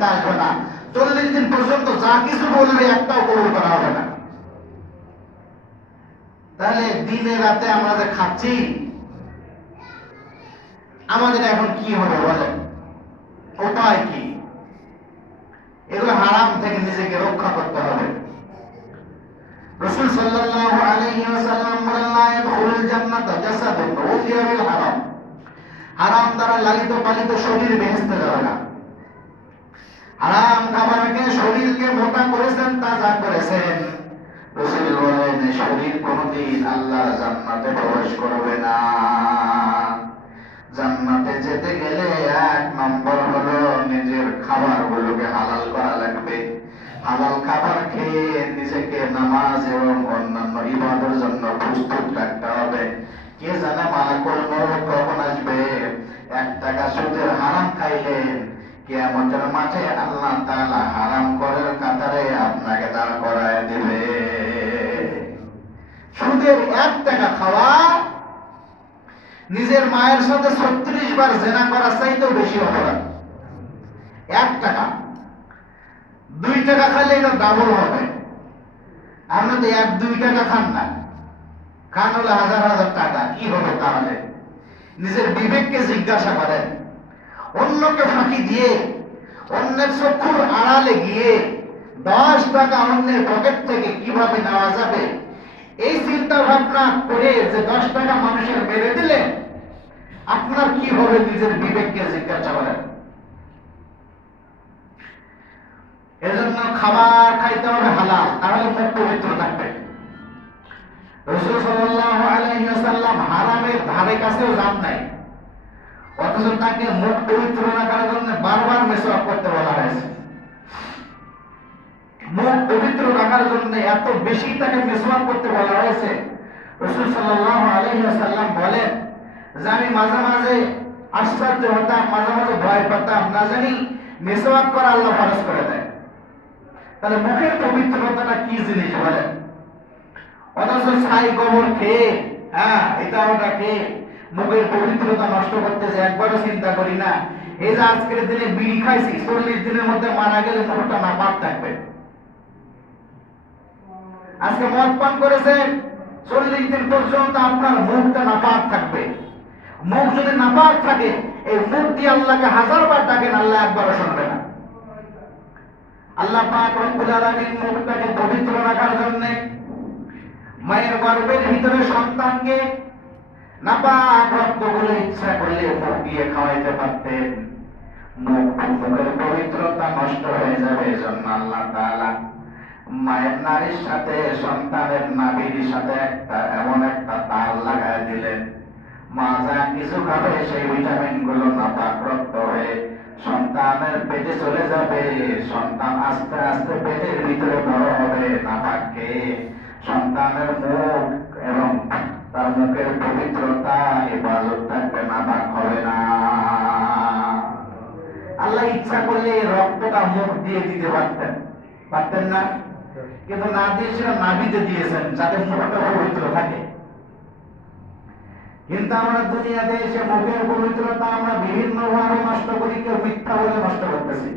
ফেরেশতা আসবে না, 40 দিন পর্যন্ত যা কিছু বলবে একটাও কবুল করা হবে না। তাহলে দিনে রাতে আমরা যে খাচ্ছি, আমাদের এখন কি হবে বলেন? উপায় কি? এগুলো হারাম থেকে নিজেকে রক্ষা করতে হবে। রাসূল সাল্লাল্লাহু আলাইহি ওয়াসাল্লাম বলেন, লা ইয়াদখুলুল জান্নাতা জাসাদুন উযিয়া বিল হারাম। হারাম দ্বারা লালিত পালিত শরীর বেহেশতে যাবে না। হারাম খাবারকে শরীরকে মোটা করেছেন, তাজা করেছেন। রাসূল বলেন, শরীর কোনদিন আল্লাহর জান্নাতে প্রবেশ করবে না। জান্নাতে যেতে গেলে 1 নম্বর হলো নিজের খাবারগুলোকে হালাল করা লাগবে। হালাল খাবার খেয়ে নিজেকে নামাজ এবং অন্যান্য ইবাদতের জন্য প্রস্তুত রাখতে হবে। কে জানে মালাকুল মউত কখন আসবে। 1 টাকা সুদের হারাম খাইলেন, কিয়ামতের মাঠে আল্লাহ তাআলা হারাম করার কাতারে আপনাকে দাঁড় করায় দেবে। সুদের 1 টাকা খাওয়া নিজের মায়ের সাথে 36 বার জিনা করার চাইতেও বেশি অপরাধ। 1 টাকা, 2 টাকা খাইলে এটা ডাবল হবে। আপনি তো 1-2 টাকা খান না, খান হলে হাজার হাজার টাকা, কি হবে তাহলে? নিজের বিবেককে জিজ্ঞাসা করেন। অন্যকে ফাঁকি দিয়ে, অন্যের চক্ষুর আড়ালে গিয়ে 10 টাকা অন্যের পকেট থেকে কিভাবে নেওয়া যাবে, এই চিন্তা ভাবনা করে যে 10 টাকা মানুষের মেরে দিলে আপনার কি হবে, নিজের বিবেককে জিজ্ঞাসা করেন। এজন্য খাবার খাইতে হবে হালাল, তাহলে মুখ পবিত্র থাকবে। রাসূল সাল্লাল্লাহু আলাইহি ওয়াসাল্লাম হারামের ধারে কাছেও যান নাই, অথচ তাকে মুখ পবিত্র রাখার জন্য বারবার মিসওয়াক করতে বলা হয়েছে। মুখ পবিত্র রাখার জন্য এত বেশি তাকে মিসওয়াক করতে বলা হয়েছে। রাসূল সাল্লাল্লাহু আলাইহি ওয়াসাল্লাম বলেন যে আমি মাঝে মাঝে আশ্চর্য হতাম, মাঝে মাঝে ভয় পেতাম, না জানি মিসওয়াক করা আল্লাহ ফরজ করে দেয়। তাহলে মুখের পবিত্রতাটা কি জিনিস বলেন? অথচ ছাই গোবর খেয়ে, এটা ওটা খেয়ে মুখের পবিত্রতা নষ্ট করতেছে, একবারও চিন্তা করি না। এই যে আজকের দিনে বিড়ি খাইছি, 40 দিনের মধ্যে মারা গেলে মুখটা নাপাক থাকবে। আজকে মদ পান করেছেন, 40 দিন পর্যন্ত আপনার মুখটা নাপাক থাকবে। মুখ যদি নাপাক থাকে, এই মুখ দিয়ে আল্লাহকে 1000 বার ডাকেন, আল্লাহ একবারও শুনবে না। আল্লাহ পাক রব্বুল আলামিন মুখটাকে পবিত্র রাখার জন্য মায়ের গর্ভের ভিতরে সন্তানকে নাপাক রক্তগুলো ইচ্ছা করলে মুখ দিয়ে খাওয়াইতে পারতেন। মুখের পবিত্রতা নষ্ট হয়ে যাবে, এজন্য আল্লাহ তাআলা মায়ের নারীর সাথে সন্তানের নাভির সাথে এমন একটা তার লাগায় দিলেন, মা যা কিছু খাবে সেই ভিটামিন গুলো নাপাক রক্ত হয়ে সন্তানের পেটে চলে যাবে। সন্তান আস্তে আস্তে পেটের ভিতরে বড় হবে নাপাক খেয়ে। সন্তানের মুখ এবং তার মুখের পবিত্রতা হেফাজত থাকবে, নাপাক হবে না। আল্লাহ ইচ্ছা করলে রক্তটা মুখ দিয়ে দিতে পারতেন, পারতেন না? কিন্তু না দিয়ে সেটা নাভিতে দিয়েছেন, যাতে মুখটা পবিত্র থাকে। কিন্তু আমরা দুনিয়াতে এসে মুখের পবিত্রতা আমরা বিভিন্ন ভাবে নষ্ট করি। কেউ মিথ্যা বলে নষ্ট করতেছি,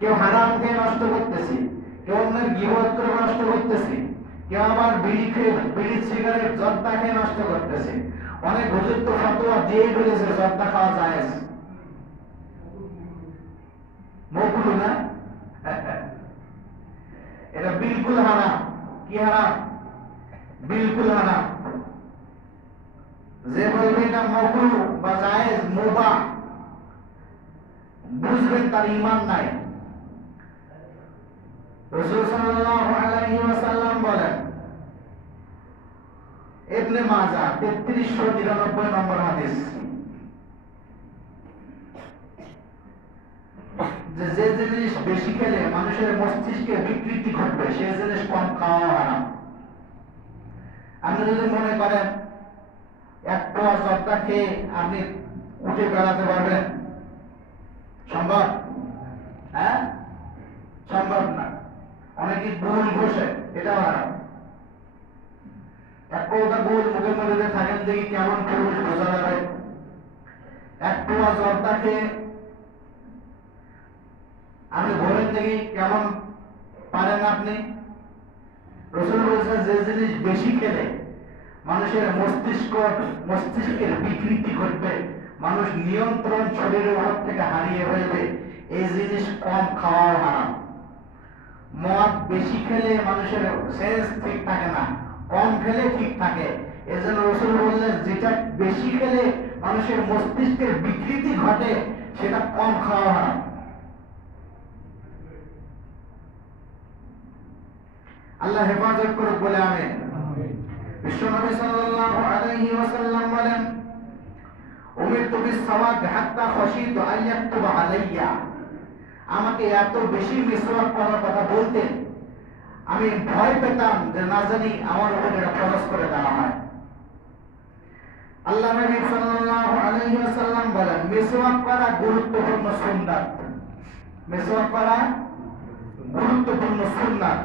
কেউ হারাম খেয়ে নষ্ট করতেছি, কেউ অন্যের গীবত করে নষ্ট করতেছি, কেউ আবার বিড়ি খেয়ে, বিড়ি সিগারেট জর্দা খেয়ে নষ্ট করতেছে। অনেক হুজুর তো ফতোয়া দিয়ে বলেছে জর্দা খাওয়া যায়, মকরুহ না? এটা বিলকুল হারাম। কি হারাম? বিলকুল হারাম। যে বলবে এটা মকরুহ বা জায়েজ মুবাহ, বুঝবেন তার ঈমান নাই। রাসূল সাল্লাল্লাহু আলাইহি ওয়াসাল্লাম বলেন, ইবনে মাজাহ 3399 নম্বর হাদিস, যে জিনিস বেশি খেলে মানুষের মস্তিষ্কে বিকৃতি ঘটবে, সেই জিনিস কম খাওয়া হারাম। আপনি যদি মনে করেন 1 পোয়া জর্দা খেয়ে আপনি উঠে বেড়াতে পারবেন, সম্ভব? সম্ভব না। অনেকে গোল বসে, এটাও হারাম। 1 পোয়া গোল মুখের মধ্যে থাকেন, দেখি কেমন পুরুষ বোঝা যাবে। 1 পোয়া জর্দা খেয়ে আপনি বলেন দেখি কেমন পারেন আপনি? রাসূল বলেছেন যে জিনিস বেশি খেলে মানুষের মস্তিষ্কের বিকৃতি ঘটবে, মানুষ নিয়ন্ত্রণ শরীরের উপর থেকে হারিয়ে ফেলবে, এই জিনিস কম খাওয়া হারাম। মদ বেশি খেলে মানুষের সেন্স ঠিক থাকে না, কম খেলে ঠিক থাকে। এজন্য রাসূল বললেন যেটা বেশি খেলে মানুষের মস্তিষ্কের বিকৃতি ঘটে সেটা কম খাওয়া হারাম। আল্লাহ হেফাজত করুক বলে আমিন। বিশ্বনবী সাল্লাল্লাহু আলাইহি ওয়াসাল্লাম বলেন, উমিরতু বিস-সাওয়াক হাত্তা খাশিতু আন ইয়াকতুবা আলাইয়া। আমাকে এত বেশি মিসওয়াক করার কথা বলতেন, আমি ভয় পেতাম যে না জানি আমার উপর এটা ফরজ করে দেওয়া হয়। আল্লাহ নবী সাল্লাল্লাহু আলাইহি ওয়াসাল্লাম বলেন, মিসওয়াক করা গুরুত্বপূর্ণ সুন্নাত। মিসওয়াক করা গুরুত্বপূর্ণ সুন্নাত।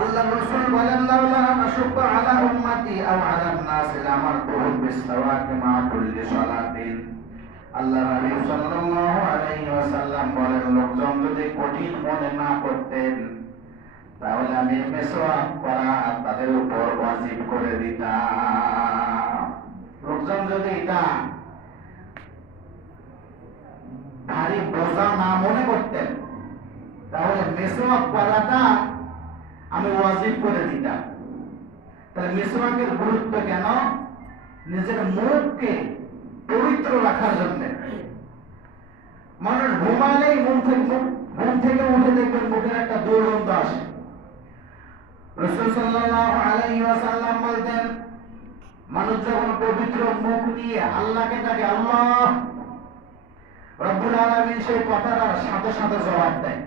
আল্লাহ রাসূল বলেন, লাউলা আশুক্কা আলা উম্মতি আও আলা নাস লামারতুহুম বিস-সাওয়াক মা কুল্লি সালাতিন। আল্লাহ নবী সাল্লাল্লাহু আলাইহি ওয়াসাল্লাম বলেন, লোকজন যদি কঠিন মনে না করতেন তাহলে আমি মিসওয়াক করা তাদের উপর ওয়াজিব করে দিতাম। লোকজন যদি এটা ভারী বোঝা না মনে করতেন তাহলে মিসওয়াক করাটা আমি ওয়াজিব করে দিতাম। তাহলে মিসওয়াকের গুরুত্ব কেন? নিজের মুখকে পবিত্র রাখার জন্য। মানুষ ঘুমালেই ঘুম থেকে উঠে দেখবেন মুখের একটা দুর্গন্ধ আসে। রাসূল সাল্লাল্লাহু আলাইহি ওয়াসাল্লাম বলতেন, মানুষ যখন পবিত্র মুখ নিয়ে আল্লাহকে ডাকে, আল্লাহ রব্বুল আলামিন সেই কথাটার সাথে সাথে জবাব দেয়।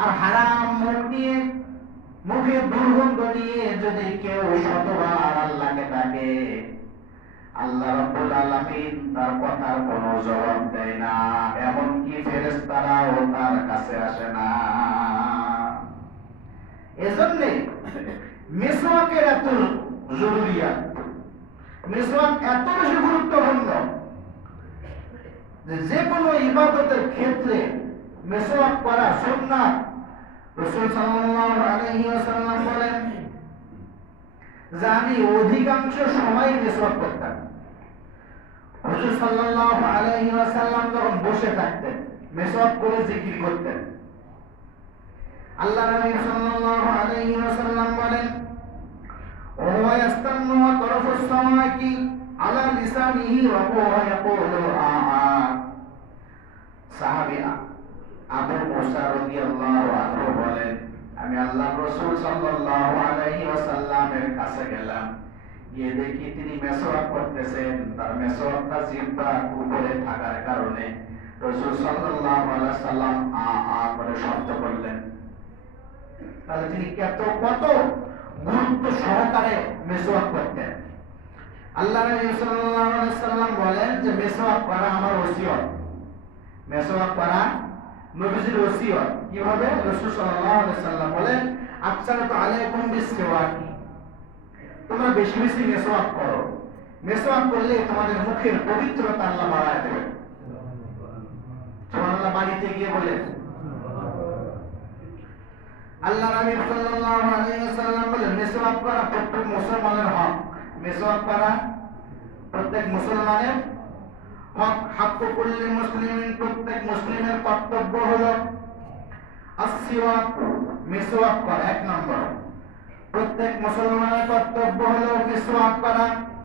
আর হারাম মুখ নিয়ে, মুখে দুর্গন্ধ নিয়ে যদি কেউ শতবার আল্লাহকে ডাকে, আল্লাহ রাব্বুল আলামিন তার কথার কোনো জবাব দেয় না, এমনকি ফেরেশতারাও তার কাছে আসে না। এজন্য মিসওয়াকের এত জরুরিয়াত, মিসওয়াক এত বেশি গুরুত্বপূর্ণ যে কোনো ইবাদতের ক্ষেত্রে মিসওয়াক করা সুন্নাত। রাসূল সাল্লাল্লাহু আলাইহি ওয়াসাল্লাম বলেন যে আমি অধিকাংশ সময় মিসওয়াক করতাম। হুজুর সাল্লাল্লাহু আলাইহি ওয়াসাল্লাম যখন বসে থাকতেন মিসওয়াক করে জিকির করতেন। আল্লাহ নবী সাল্লাল্লাহু আলাইহি ওয়াসাল্লাম বলেন, ওয়া ইয়াস্তান্নু তারাফুস সামাকি আলা লিসানিহি ওয়া হুয়া ইয়াকুলু আআ। সাহাবী আবু মুসা রাদিয়াল্লাহু আনহু বলেন, আমি আল্লাহর রাসূল সাল্লাল্লাহু আলাইহি ওয়াসাল্লামের কাছে গেলাম, গিয়ে দেখি তিনি মিসওয়াক করতেছেন। তার মিসওয়াকটা জিহ্বার উপরে থাকার কারণে রাসূল সাল্লাল্লাহু আলাইহি ওয়াসাল্লাম আ আ করে শব্দ করলেন। তাহলে তিনি কত গুরুত্ব সহকারে মিসওয়াক করতেন। আল্লাহ নবী সাল্লাল্লাহু আলাইহি ওয়াসাল্লাম বলেন যে মিসওয়াক করা আমার ওসিয়ত। মিসওয়াক করা নবীজির ওসিয়ত। কিভাবে? রাসূল সাল্লাল্লাহু আলাইহি ওয়াসাল্লাম বলেন, আকসারতু আলাইকুম বিস-সিওয়াকি, তোমরা বেশি বেশি মিসওয়াক করো। মিসওয়াক করলে তোমাদের মুখের পবিত্রতা আল্লাহ বাড়ায় দেবেন। সুবহানাল্লাহ। বাড়িতে গিয়ে বলেন। আল্লাহ নবী সাল্লাল্লাহু আলাইহি ওয়াসাল্লাম বলেন, মিসওয়াক করা প্রত্যেক মুসলমানের হক। মিসওয়াক করা প্রত্যেক মুসলমানের হক। হাক্কু কুল্লি মুসলিমিন, প্রত্যেক মুসলিমের কর্তব্য হলো আসসিওয়াক, মিসওয়াক করা। এক নম্বর, প্রত্যেক মুসলমানের কর্তব্য হলো মিসওয়াক করা।